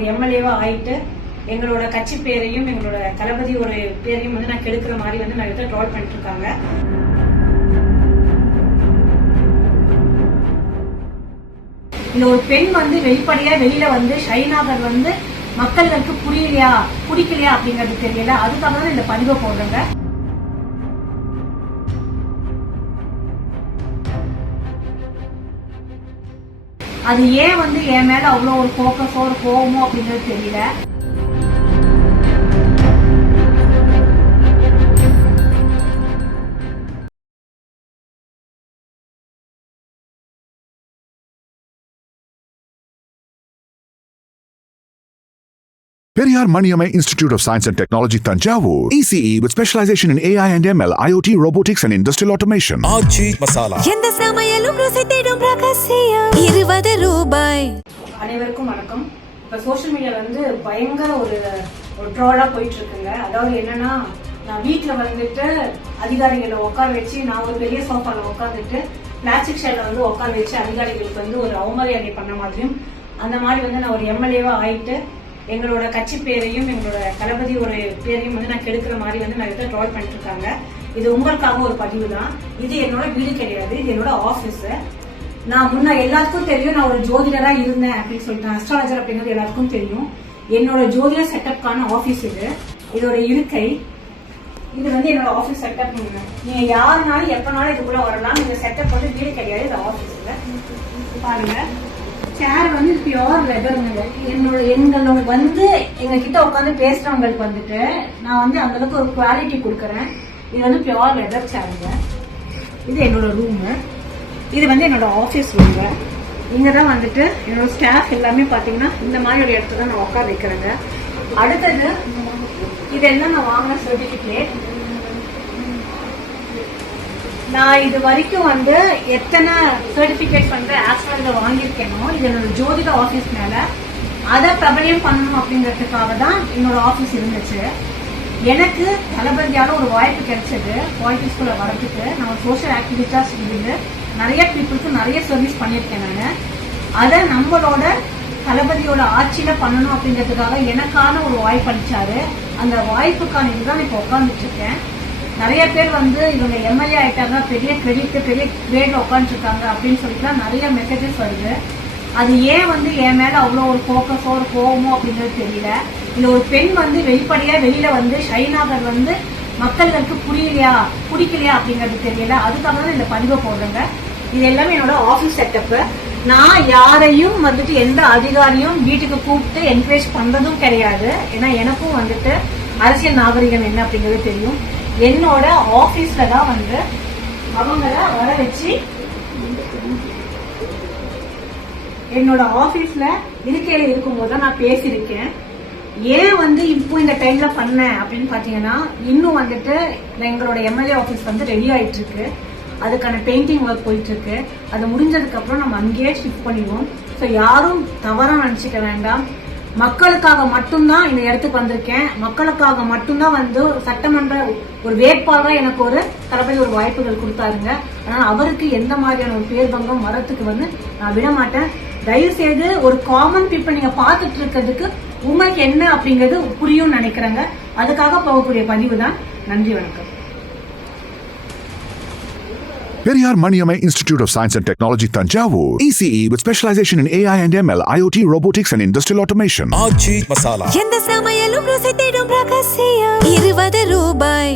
ஒரு எம்எல்ஏவா ஆயிட்டு எங்களோட கட்சி பேரையும் எங்களோட தளபதி ஒரு பேரையும் வந்து நான் கெடுக்கிற மாதிரி வந்து நிறைய பேர் ட்ரோல் பண்ணிட்டு இருக்காங்க. இந்த ஒரு பெண் வந்து வெளிப்படையா வெளியில வந்து ஷைனாகர் வந்து மக்களுக்கு புரியலையா பிடிக்கலையா அப்படிங்கிறது தெரியல. அதுக்காக தான் இந்த பதிவை போடுறேங்க. அது ஏன் வந்து என் மேல அவ்வளோ ஒரு ஃபோக்கஸோ ஒரு கோவமோ அப்படிங்கிறது தெரியல. Periyar Maniammai Institute of Science and Technology, Tanjavur. ECE with specialization in AI and ML, IoT, robotics and industrial automation. ஆச்சி மசாலா. எந்த சமையலும் ருசி தேடும் ரகசியம் ₹20. அனைவருக்கும் வணக்கம். இப்ப சோசியல் மீடியா வந்து பயங்கர ஒரு ட்ரோலா போயிட்டு இருக்குங்க. அதாவது என்னன்னா, நான் வீட்டுல வந்துட்டு அதிகாரிகளை உட்கார வச்சு, நான் ஒரு பெரிய சோஃபால உட்காந்துட்டு பிளாஸ்டிக் ஷேர்ல வந்து உட்கார வச்சு அதிகாரிகளுக்கு வந்து ஒரு அவமரியாதை பண்ண மாதிரியும், அந்த மாதிரி வந்து நான் ஒரு எம்எல்ஏவா ஆயிட்டு எங்களோட கட்சி பேரையும் எங்களோட தளபதி ஒரு பேரையும் வந்து நான் கெடுக்கிற மாதிரி வந்து நிறைய பேர் ட்ரோல் பண்ணிட்டு இருக்காங்க. இது உங்களுக்காக ஒரு பதிவு தான். இது என்னோட வீடு கிடையாது, இது என்னோட ஆபீஸ். நான் முன்ன எல்லாருக்கும் தெரியும், நான் ஒரு ஜோதிடரா இருந்தேன் அப்படின்னு சொல்லிட்டு, அஸ்ட்ராலஜர் அப்படிங்கிறது எல்லாருக்கும் தெரியும். என்னோட ஜோதிட செட்டப்கான ஆபீஸ் இது. இதோட இருக்கை இது வந்து என்னோட ஆபீஸ் செட்டப். நீங்க யாருனாலும் எப்பனாலும் இதுக்குள்ள வரலாம். இந்த செட்டப் வந்து வீடு கிடையாது, இது ஆபீஸ்ல. பாருங்க, சேர் வந்து பியோர் லெதருங்க. எங்களோட வந்து எங்க கிட்ட உட்காந்து பேசுறவங்களுக்கு வந்துட்டு நான் வந்து அந்த அளவுக்கு ஒரு குவாலிட்டி கொடுக்கறேன். இது வந்து பியோர் லெதர் சேருங்க. இது என்னோட ரூமு. இது வந்து என்னோட ஆபீஸ் ரூம்ங்க. இங்கதான் வந்துட்டு என்னோட ஸ்டாஃப் எல்லாமே பாத்தீங்கன்னா இந்த மாதிரி ஒரு இடத்துல தான் நான் உட்கார வைக்கிறேங்க. அடுத்தது இதெல்லாம் நான் வாங்கின சர்டிபிகேட். நான் இது வரைக்கும் வந்து எத்தனை சர்டிபிகேட் வந்து ஆஸ்ட்ராலஜில வாங்கியிருக்கேனோ, இது என்னோட ஜோதிட ஆபீஸ் மேல அதை பிரபலியம் பண்ணணும் அப்படிங்கிறதுக்காக தான் என்னோட ஆபீஸ் இருந்துச்சு. எனக்கு தளபதியால ஒரு வாய்ப்பு கிடைச்சது பாலிட்டிக்ஸ்குள்ள வரதுக்கு. நான் ஒரு சோசியல் ஆக்டிவிட்டா இருந்து நிறைய பீப்புளுக்கு நிறைய சர்வீஸ் பண்ணியிருக்கேன். நான் அதை நம்மளோட தளபதியோட ஆட்சியில பண்ணணும் அப்படிங்கிறதுக்காக எனக்கான ஒரு வாய்ப்பு அளிச்சாரு. அந்த வாய்ப்புக்கான இதுதான் இப்ப உட்காந்துட்டு இருக்கேன். நிறைய பேர் வந்து இவங்க எம்எல்ஏ ஆயிட்டாங்க, பெரிய கிரெடிட் பெரிய கிரேட்ல உட்காந்துட்டு இருக்காங்க அப்படின்னு சொல்லிட்டுலாம் நிறைய மெசேஜஸ் வருது. அது ஏன் வந்து என் மேல அவ்வளோ ஒரு ஃபோக்கஸோ ஒரு கோவமோ அப்படிங்கிறது தெரியல. இந்த ஒரு பெண் வந்து வெளிப்படையா வெளியில வந்து ஷைனாகர் வந்து மக்களுக்கு புரியலையா பிடிக்கலையா அப்படிங்கிறது தெரியல. அதுக்காக தான் இந்த பதிவை போடுறேங்க. இது எல்லாமே என்னோட ஆபீஸ் செட்டப். நான் யாரையும் வந்துட்டு எந்த அதிகாரியும் வீட்டுக்கு கூப்பிட்டு என்கரேஜ் பண்றதும் கிடையாது. ஏன்னா எனக்கும் வந்துட்டு அரசியல் நாகரிகம் என்ன அப்படிங்கிறது தெரியும். என்னோட ஆபீஸ்ல தான் வந்து அவங்கள வர வச்சு என்னோட ஆபீஸ்ல இருக்கையில இருக்கும்போது தான் நான் பேசியிருக்கேன். ஏன் வந்து இப்போ இந்த டைம்ல பண்ணேன் அப்படின்னு பாத்தீங்கன்னா, இன்னும் வந்துட்டு எங்களோட எம்எல்ஏ ஆபீஸ் வந்து ரெடி ஆயிட்டு இருக்கு. அதுக்கான பெயிண்டிங் ஒர்க் போயிட்டு இருக்கு. அது முடிஞ்சதுக்கு அப்புறம் நம்ம அங்கேயே ஷிஃப்ட் பண்ணிடுவோம். ஸோ யாரும் தவறா நினைச்சுக்க வேண்டாம். மக்களுக்காக மட்டும்தான் இந்த இடத்துக்கு வந்திருக்கேன். மக்களுக்காக மட்டும்தான் வந்து சட்டமன்ற ஒரு வேட்பாளராக எனக்கு ஒரு தளபதி ஒரு வாய்ப்புகள் கொடுத்தாருங்க. அதனால அவருக்கு எந்த மாதிரியான ஒரு பேர் பங்கம் வரத்துக்கு வந்து நான் விட மாட்டேன். தயவு செய்து ஒரு காமன் பீப்புள் நீங்க பாத்துட்டு இருக்கிறதுக்கு உங்களுக்கு என்ன அப்படிங்கிறது புரியும் நினைக்கிறேங்க. அதுக்காக போகக்கூடிய பதிவு தான். நன்றி, வணக்கம். Periyar Maniammai Institute of Science and Technology, Tanjavur. ECE with specialization in AI and ML, IoT, robotics and industrial automation. ஆச்சி மசாலா. எந்த சமையலும் ருசி தேடும் ரகசியம் ₹20.